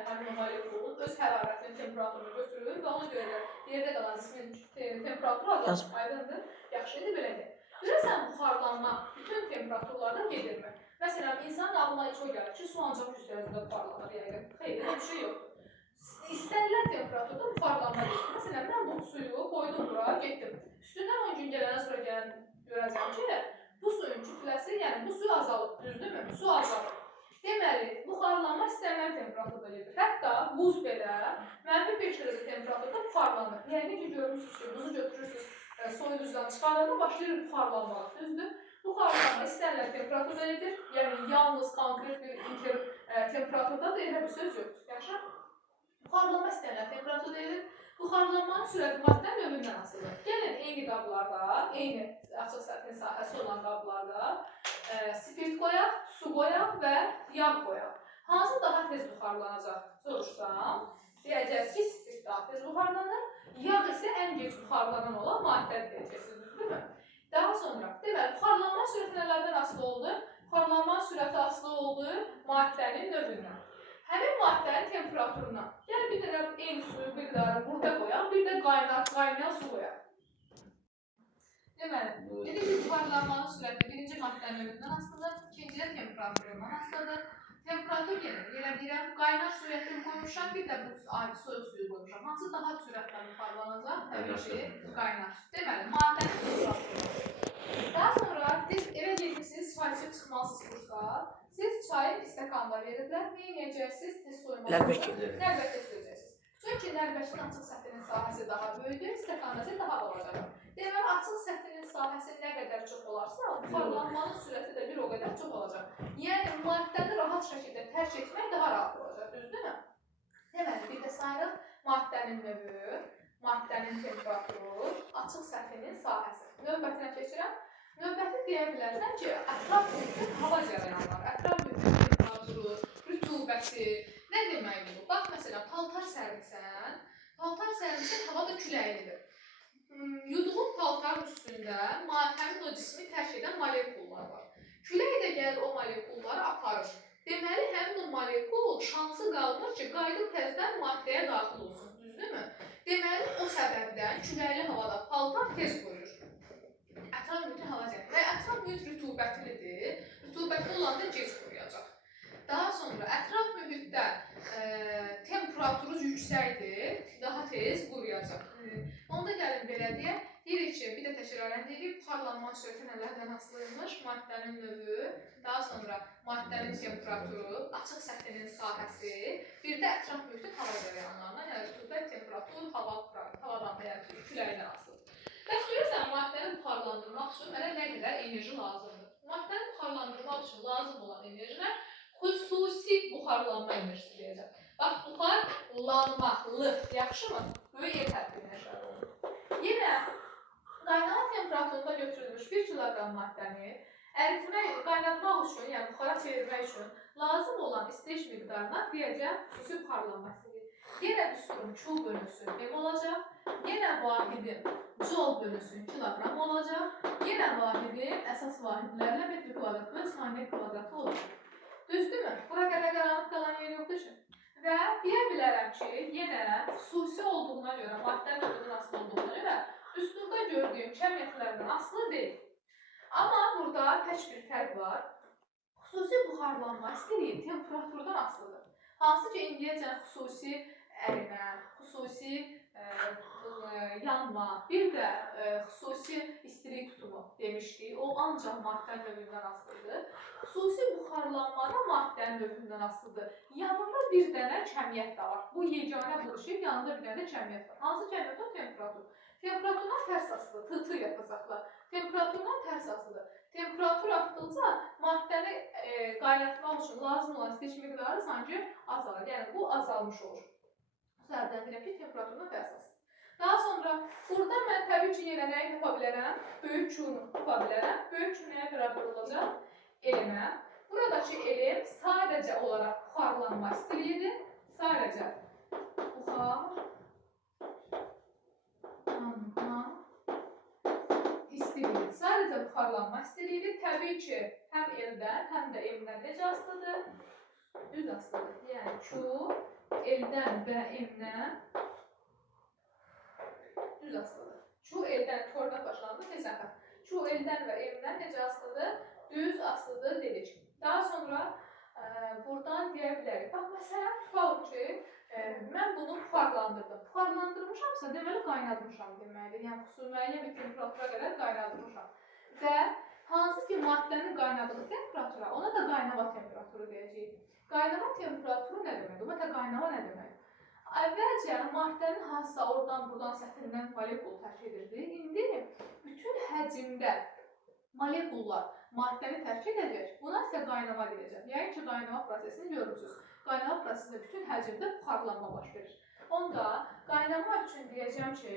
həmin o molekul öz hərarətini, temperaturunu götürür və ona görə yerdə qalan cismin temperaturu azalır. Aydındır? Yaxşı, indi belə deyək. Görürsən, buxarlanma bütün temperaturlardan gedirmi? Məsələn, insanın ağlına heç o gəlir ki, su ancaq 100 dərəcədə buxarlanır, yəqin. Xeyr, elə bir şey yoxdur. İstənilən temperaturda buxarlanma gedir. Məsələn, mən bu suyu qoydum bura, getdim. Üstündən 10 gün gələnə sonra görəcəm ki, bu suyun kütləsi, yəni bu suyu azalır, düzdürmü? Su azalır. Deməli, buxarlanma istənilən temperaturda gedir. Hətta buz belə -5 dərəcə temperaturda buxarlanır. Yəni ki, görmürsünüz ki, buzu götürürsünüz, soyuducudan çıxaranda başlayır buxarlanmalı, düzdür? Buxarlanma istənilən temperaturda gedir. Yəni, yalnız konkret bir temperaturda da elə bir söz yoxdur. Yaxşı? Buxarlanma istənilən temperaturda gedir. Buxarlanmanın sürəti maddən növündən asılıdır. Gəlin, eyni qablarda, eyni açıq səthin sahəsi olan qablarda spirt qoyaq, su qoyaq və yağ qoyaq. Hansı daha tez buxarlanacaq sorursam, deyəcəksiniz ki, spirt daha tez buxarlanır. Yağ isə ən gec buxarlanan olan maddədir deyəcəksiniz, düzdürmü? Daha sonra, deməli, buxarlanma sürəti nələrdən asılı oldu? Buxarlanma sürəti asılı oldu maddənin növündən. Həmin maddənin temperaturuna. Yəni, bir dənə eyni suyu bir qədər burada qoyaq, bir də qaynayan su qoyaq. Deməli, dedik ki, buxarlanmanın sürəti birinci maddənin növündən asılıdır, ikincidə temperaturundan asılıdır. Temperatur yerə deyirəm, qaynar sürətini qoymuşam, bir də bu soyuq suyu qoymuşam. Hansı daha sürətlə buxarlanacaq? Təbii ki, qaynar. Deməli, maddənin temperaturu. Daha sonra siz evə gedirsiniz, çay içib çıxmalısınız kursa. Siz çayı istəkanda verirlər, nə edəcəksiniz? Tez soymalısınız. Nəlbəttə sürəcəksiniz. Çünki nəlbətin açıq səthinin sahəsi daha böyükdür, istəkandası daha balacadır. Deməli, açıq səthinin sahəsi nə qədər çox olarsa, buxarlanmanın sürəti də bir o qədər çox olacaq. Yəni, maddəni rahat şəkildə tərk etmək daha rahat olacaq, düzdürmü? Deməli, bir də sayırıq maddənin maddənin növü, maddənin temperaturu, açıq səthinin sahəsi. Növbətinə keçirəm. Növbəti deyə bilərsən ki, ətraf mühitin hava cərəyanları, ətraf mühitin temperaturu, rütubəti, nə deməkdir bu? Bax, məsələn, paltar sərmirsən, havada küləklidir. Yuduğun paltarın üstündə həmin o cismi tərk edən molekullar var. Külək də gəlir o molekulları aparır. Deməli, həmin o molekul şansı qalmır ki, qayıdıb təzədən maddəyə daxil olsun, düzdürmü? Deməli, o səbəbdən küləkli havada paltar tez quruyur. Ətraf mühit hava cərəyanı və ətraf mühit rütubətlidir. Rütubətli olanda gec quruyacaq. Daha sonra ətraf mühitdə temperaturu yüksəkdir, daha tez quruyacaq. Onda gəlin belə deyək, deyirik ki, bir də təkrarən deyirik, buxarlanma sürəti nələrdən asılıymış? Maddənin növü, daha sonra maddənin temperaturu, açıq səthinin sahəsi, bir də ətraf mühitin hava cərəyanlarından, yəni rütubət, temperatur, havadan və yəni küləkdən asılıdır. Bəs görürsən, maddəni buxarlandırmaq üçün mənə nə qədər enerji lazımdır? Maddəni buxarlandırmaq üçün lazım olan enerjilər xüsusi buxarlanma enerjisi deyəcəm. Bax, buxarlanmalı, yaxşımı? Böyük yer həddi enerjilər olur. Yenə, qaynama temperaturunda götürülmüş 1 kiloqram maddəni qaynatmaq üçün, yəni buxara çevirmək üçün lazım olan istilik miqdarına deyəcəm xüsusi buxarlanma istəyir. Yenə düsturum Q bölünsün M olacaq. Yenə vahidim Joule bölünsün kiloqram olacaq. Yenə vahidim əsas vahidlərlə metr kvadrat bölü saniyə kvadratı olacaq. Düzdürmü? Bura qədər qaranlıq qalan yer yoxdur ki. Və deyə bilərəm ki, yenə xüsusi olduğuna görə, maddə növünün asılı olduğuna görə düsturda gördüyüm kəmiyyətlərdən asılı deyil. Amma burada tək bir fərq var. Xüsusi buxarlanma istiliyi temperaturdan asılıdır. Hansı ki, indiyəcən xüsusi ərimə, xüsusi yanma, bir də xüsusi istilik tutumu demişdik. O ancaq maddə növündən asılıdır. Xüsusi buxarlanmada maddə növündən asılıdır. Yanında bir dənə kəmiyyət də var. Bu yeganə budur ki, yanında bir dənə kəmiyyət var. Hansı kəmiyyət o? Temperatur. Temperaturdan tərs asılıdır. Tı yapacaqlar. Temperaturdan tərs asılıdır. Temperatur artdıqca maddəni qaynatmaq üçün lazım olan istilik miqdarı sanki azalır. Yəni bu azalmış olur. Sərdən deyirəm ki, temperaturdan tərs asılıdır. Daha sonra burada mən təbii ki, yenə nəyi tapa bilərəm? Böyük Q-nu tapa bilərəm. Böyük Q nəyə bərabər olacaq? Elimə. Buradakı elim sadəcə olaraq buxarlanma istiliyidir. Sadəcə buxarlanma istiliyidir. Sadəcə buxarlanma istiliyidir. Təbii ki, həm eldən, həm də M-dən necə asılıdır? Düz asılıdır. Yəni Q eldən və M-dən düz asılıdır. Q eldən koordinat başlandı, tezən. Q eldən və M-dən necə asılıdır? Düz asılıdır dedik. Daha sonra buradan deyə bilərik. Bax, məsələn, tutalım ki, mən bunu buxarlandırdım. Buxarlandırmışamsa, deməli qaynadmışam deməkdir. Yəni, xüsusi müəyyən bir temperatura qədər qaynadmışam. Və hansı ki, maddənin qaynadığı temperatura, ona da qaynama temperaturu deyəcəyik. Qaynama temperaturu nə deməkdir? Ümumiyyətlə, qaynama nə deməkdir? Əvvəlcə maddənin hansısa oradan-buradan səthindən molekul tərk edirdi. İndi bütün həcmdə molekullar maddəni tərk edəcək. Buna isə qaynama deyəcəm. Yəni ki, qaynama prosesini görürsünüz. Qaynama prosesində bütün həcmdə buxarlanma baş verir. Onda qaynama üçün deyəcəm ki,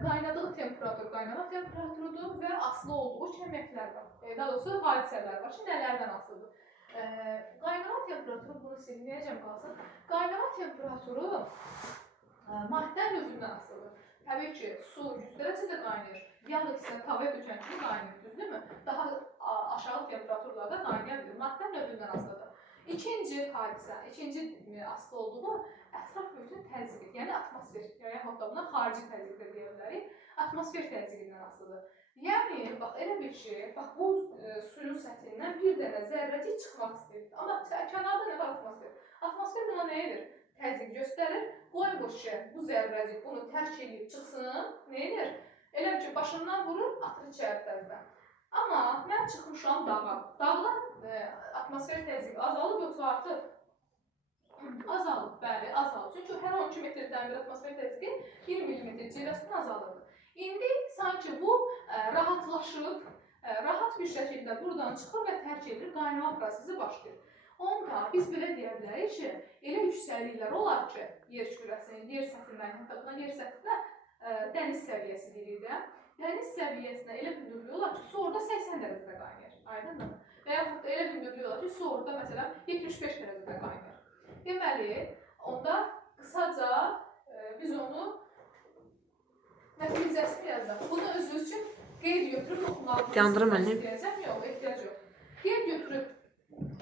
qaynadığı temperatur qaynama temperaturudur və asılı olduğu kəmiyyətlər var. Daha doğrusu hadisələr var ki, nələrdən asılıdır? Qaynama temperaturu, bunu silməyəcəm qalsın. Qaynama temperaturu maddə növündən asılıdır. Təbii ki, su 100 dərəcədə qaynayır. Yağ isə tavaya dökən kimi qaynayır, düzdürmü? Daha aşağı temperaturlarda qaynaya bilir. Maddə növündən asılıdır. İkinci hadisə, ikinci asılı olduğu ətraf mühitin təzyiqi, yəni atmosfer. Yəni, hatta buna xarici təzyiq də deyə bilərik. Atmosfer təzyiqindən asılıdır. Yəni, bax, elə bir şey, bax, bu suyun səthindən bir dənə zərrəcik çıxmaq istəyir. Amma kənarda nə var atmosfer? Atmosfer buna nə edir? Təzyiq göstərir. Qoymuş ki, bu zərrəcik bunu tərk edib çıxsın, nə edir? Elə ki, başından vurur, atır içəri təzdən. Amma mən çıxmışam dağa. Dağdan atmosfer təzyiqi azalıb, yoxsa artır? Azalıb, bəli, azalıb. Çünki hər 12 metrdən bir atmosfer təzyiqi 1 mm cirəsindən azalır. İndi sanki bu rahatlaşıb, rahat bir şəkildə buradan çıxır və tərk edir, qaynama prosesi başlayır. Onda biz belə deyə bilərik ki, elə yüksəkliklər olar ki, yer kürəsinin, yer səthinin səviyyəsindən, hətta buna yer səthinə dəniz səviyyəsi deyirik də. Dəniz səviyyəsinə elə hündürlük olar ki, su orada 80 dərəcədə qaynayır. Aydındır mı? Və yaxud da elə hündürlük olar ki, su orada məsələn 75 dərəcədə qaynayır. Deməli, onda qısaca biz onu nəticəsini yazaq. Bunu özünüz üçün qeyd götürüb oxumağınızı Yandırım sizdən mənim. istəyəcəm. Yox, ehtiyac yox. Qeyd götürüb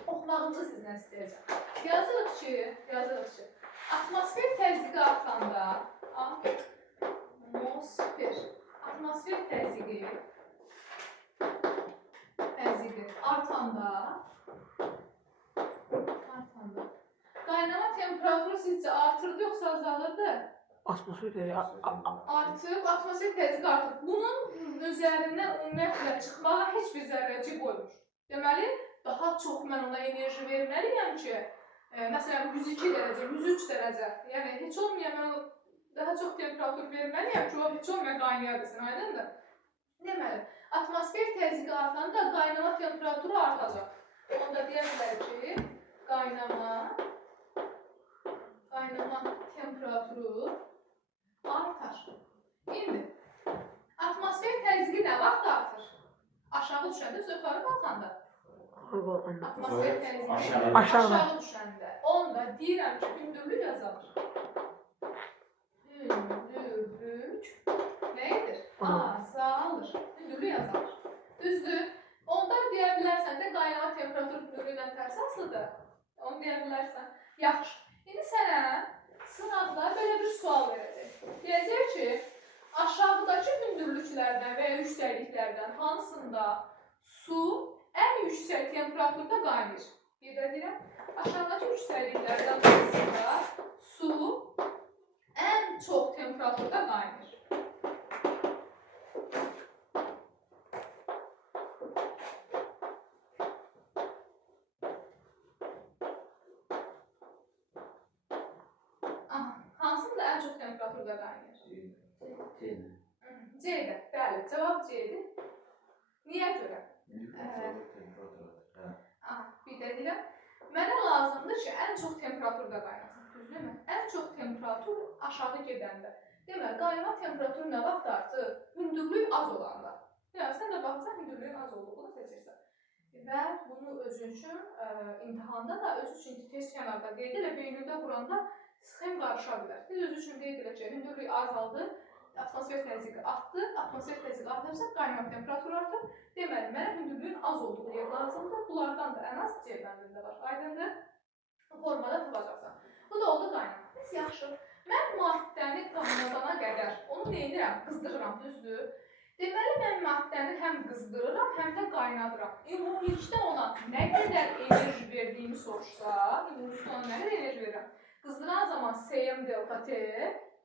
oxumağınızı sizdən istəyəcəm. Yazırıq ki, atmosfer təzyiqi artanda, atmosfer təzyiqi artanda qaynama temperaturu sizcə artırdı yoxsa azalırdı? Atmosfer təzyiqi Artıb, atmosfer təzyiqi artıb. Bunun üzərindən ümumiyyətlə çıxmağa heç bir zərrəcik qoymur. Deməli, daha çox mən ona enerji verməliyəm ki, məsələn 102 dərəcə, 103 dərəcə. Yəni heç olmayan mən ona daha çox temperatur verməliyəm ki, o heç olmayan qaynaya bilsin, aydındır? Deməli, atmosfer təzyiqi artanda qaynama temperaturu artacaq. Onda deyə bilərik ki, qaynama temperaturu artar. İndi, atmosfer təzyiqi nə vaxt artır? Aşağı düşəndə, yuxarı qalxanda. Atmosfer təzyiqi aşağı düşəndə. Onda deyirəm ki, hündürlük azalır. Hündürlük nədir? Azalır. Hündürlük azalır. Düzdür. Ondan deyə bilərsən də qaynama temperaturu hündürlüklə tərs asılıdır. Onu deyə bilərsən. Yaxşı. İndi sənə sınavda belə bir sual verəcək. Deyəcək ki, aşağıdakı hündürlüklərdən və ya yüksəkliklərdən hansında su ən yüksək temperaturda qaynayır? Bir də deyirəm, aşağıdakı yüksəkliklərdən hansında su ən çox temperaturda qaynayır? Hansında ən çox temperaturda qaynayır? C-də. Bəli, cavab C-dir. Niyə görə? Bir də deyirəm, mənə lazımdır ki, ən çox temperaturda qaynasın. Düzdürmü? Ən çox temperatur aşağı gedəndə. Deməli, qaynama temperaturu nə vaxt artır? Hündürlük az olanda. Yəni, sən də baxırsan, hündürlüyün az olduğunu seçirsən. Və bunu özün üçün imtihanda da, öz üçün test kənarda qeyd elə, beynində quranda sxem qarışa bilər. Biz öz üçün qeyd elə ki, hündürlük azaldı, atmosfer təzyiqi artdı, atmosfer təzyiqi artıbsa qaynama temperaturu artır. Deməli, mənə hündürlüyün az olduğu yer lazımdır. Bunlardan da ən az C bəndində var. Aydındır? Bu formada tapacaqsan. Bu da oldu qaynama. Biz yaxşı. Mən maddəni qaynadana qədər onu neyirəm? Qızdırıram, düzdür? Deməli, mən maddəni həm qızdırıram, həm də qaynadıram. Ümumilikdə ona nə qədər enerji verdiyini soruşsa, ümumilikdə ona nə qədər enerji verirəm? Qızdıran zaman Sm delta T,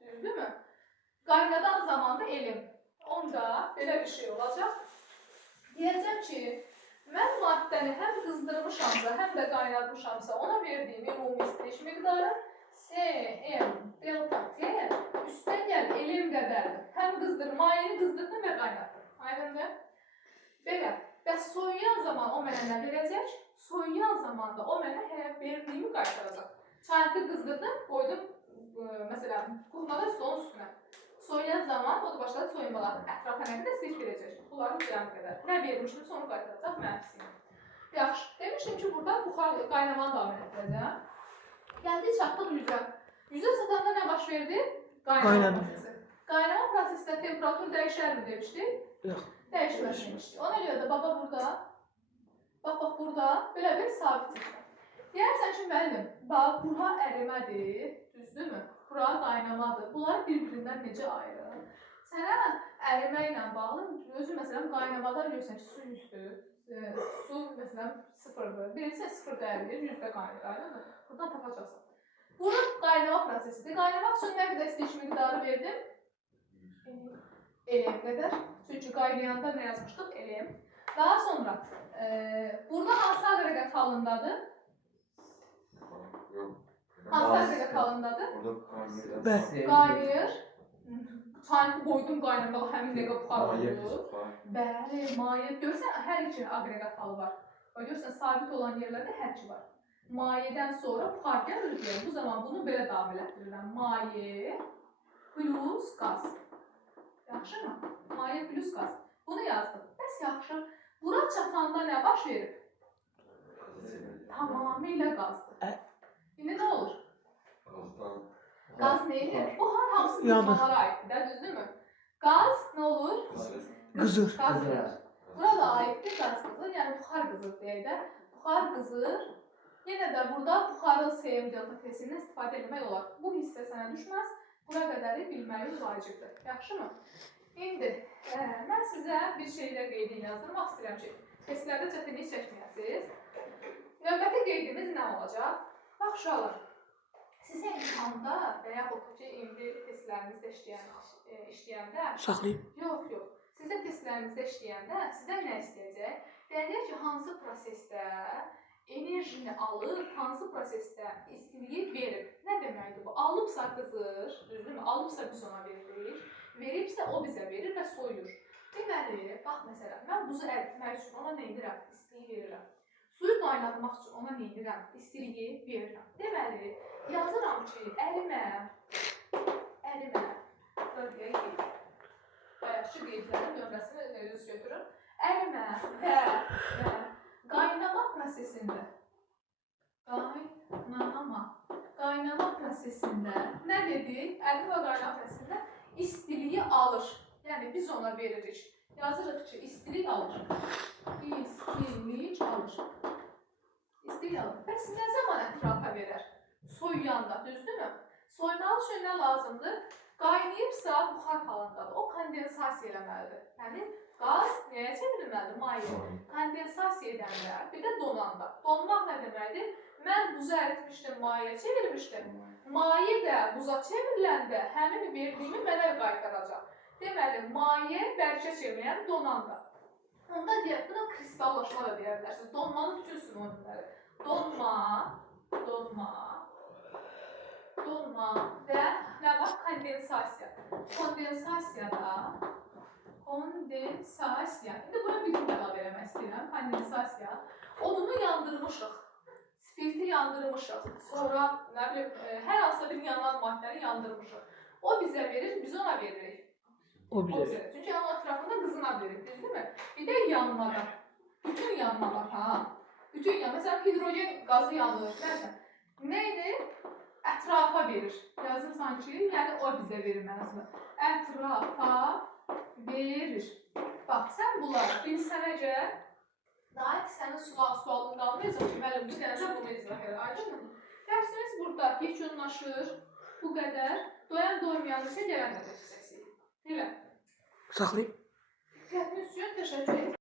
düzdürmü? Qaynadan zaman da elim. Onda belə bir şey olacaq. Deyəcəm ki, mən maddəni həm qızdırmışamsa, həm də qaynatmışamsa, ona verdiyim ümumi isteyiş miqdarı Sm delta T üstəgəl elim qədərdir. Həm mayeni qızdırdım və qaynatdım. Aydındır? Belə. Bəs soyuyan zaman o mənə nə verəcək? Soyuyan zamanda o mənə verdiyimi qaytaracaq. Çayını qızdırdım, qoydum, məsələn, kuxmada stolun üstünə. Soyuyan zaman o da başladı soyunmalar. Ətrafa nə qədər sirk verəcək? Bunların cəmi qədər. Nə vermişdim, sonra qaytaracaq mənfisini. Yaxşı. Demişdim ki, burada buxar qaynamanı davam etdirəcəm. Gəldik, çatdıq 100-ə. 100-ə çatanda nə baş verdi? Qaynama prosesi. Qaynama prosesində temperatur dəyişər mi demişdik? Yox. Dəyişməz demişdik. Ona görə də baba burada, bax burada belə bir sabit çıxır. Deyərsən ki, müəllim, bax, bura ərimədir, düzdürmü? Bura qaynamadır. Bunları bir-birindən necə ayırır? Sənə ərimə ilə bağlı, özü məsələn, qaynamada görürsən ki, su üstü, su məsələn 0-dır. Birincisi 0-da ərilir, 100-də qaynayır, aydındır? Buradan tapacaqsan. Bura qaynama prosesidir. Qaynamaq üçün nə qədər isteyiş miqdarı verdim? Elm qədər. Çünki qaynayanda nə yazmışdıq? Elm. Daha sonra, burada hansı aqreqat halındadır? Hansı aqreqat halındadır? Qaynayır. Çayını qoydum qaynamağa, həmin dəqiqə buxar oldu. Bəli, maye. Görürsən, hər iki aqreqat halı var. Görürsən, sabit olan yerlərdə hər iki var. Mayədən sonra buxar gəlir deyə, bu zaman bunu belə davam elətdirirəm. Maye plus qaz. Yaxşımı? Maye plus qaz. Bunu yazdım. Bəs yaxşı. Bura çatanda nə baş verib? Tamamilə qazdır. İndi nə olur? Qaz neydi? Buxar hamısı qızmalara aiddir də, düzdürmü? Qaz nə olur? Qızır. Qaz qızır. Burada aiddir qaz qızır, yəni buxar qızır deyək də. Buxar qızır. Yenə də burada buxarın Cm delta tesindən istifadə etmək olar. Bu hissə sənə düşməz. Bura qədəri bilməyi vacibdir. Yaxşımı? İndi mən sizə bir şeylə qeydini yazdırmaq istəyirəm ki, testlərdə çətinlik çəkməyəsiniz. Növbəti qeydimiz nə olacaq? Bax uşaqlar, sizə imtahanda və yaxud ki, indi testlərinizdə işləyəndə Saxlayım. yox. Sizə testlərinizdə işləyəndə sizə nə istəyəcək? Deyəcək ki, hansı prosesdə enerjini alıb, hansı prosesdə istiliyi verib. Nə deməkdir bu? Alıbsa qızır, düzdürmü? Alıbsa biz ona veririk. Veribsə o bizə verir və soyur. Deməli, bax məsələn, mən buzu əritmək üçün ona nə edirəm? İstiliyi verirəm. Suyu qaynatmaq üçün ona nə edirəm? İstiliyi verirəm. Deməli, yazıram ki, ərimə, bölgəyə qeyd. Bayaqçı qeydlərin nömrəsini üz götürün. Ərimə və qaynama prosesində nə dedik? Ərimə və qaynama prosesində istiliyi alır. Yəni biz ona veririk. Yazırıq ki, istilik alır. İstilik alır. Bəs nə zaman ətrafa verər? Soyuyanda, düzdürmü? Soymaq üçün nə lazımdır? Qaynayıbsa buxar halındadır. O kondensasiya eləməlidir. Yəni qaz nəyə çevrilməlidir? Maye. Kondensasiya edəndə, bir də donanda. Donmaq nə deməkdir? Mən buzu əritmişdim, mayeye çevirmişdim. Maye də buza çevriləndə həmin verdiyimi mənə qaytaracaq. Deməli, maye bərkə çevrilən donanda. Onda deyək, buna kristallaşma da deyə bilərsiniz. Donmanın bütün sinonimləri. Donma və nə var? Kondensasiya. Kondensasiya. İndi buna bir gün əlavə eləmək istəyirəm. Kondensasiya. Odunu yandırmışıq. Spirti yandırmışıq. Sonra, nə bilim, hər hansısa bir yanan maddəni yandırmışıq. O bizə verir, biz ona veririk. O bizə. Çünki onun ətrafında qızına verir, düzdürmü? Bir də yanmada. Bütün yanma var, ha. Bütün yanma. Məsələn, hidrogen qazı yanır. Neydi? Ətrafa verir. Yazırsan ki, yəni o bizə verir mənasını. Ətrafa verir. Bax, sən bunları bilsənəcə, daha ki, sənin sualın qalmayacaq ki, müəllim, bir dənəcə bunu izah edir. Aydınmı? Dərsimiz burada yekunlaşır. Bu qədər. Doyan doymayan isə gələn qədər hissəsi. Elə. Saxlayım. Diqqətiniz üçün təşəkkür edirəm.